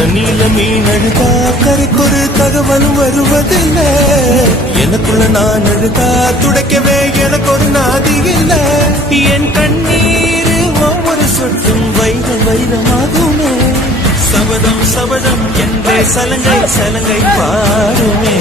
தண்ணியில மீன் அழுதா கரைக்கொரு தகவலும் வருவதில்லை. எனக்குள்ள நான் அழுதா துடைக்கவே எனக்கு ஒரு நாதி இல்லை. என் கண்ணீர் ஒவ்வொரு சொட்டும் வைரம் வைரமாகுமே. சபதம் சபதம் என்றே சலங்கை சலங்கை பாடுமே.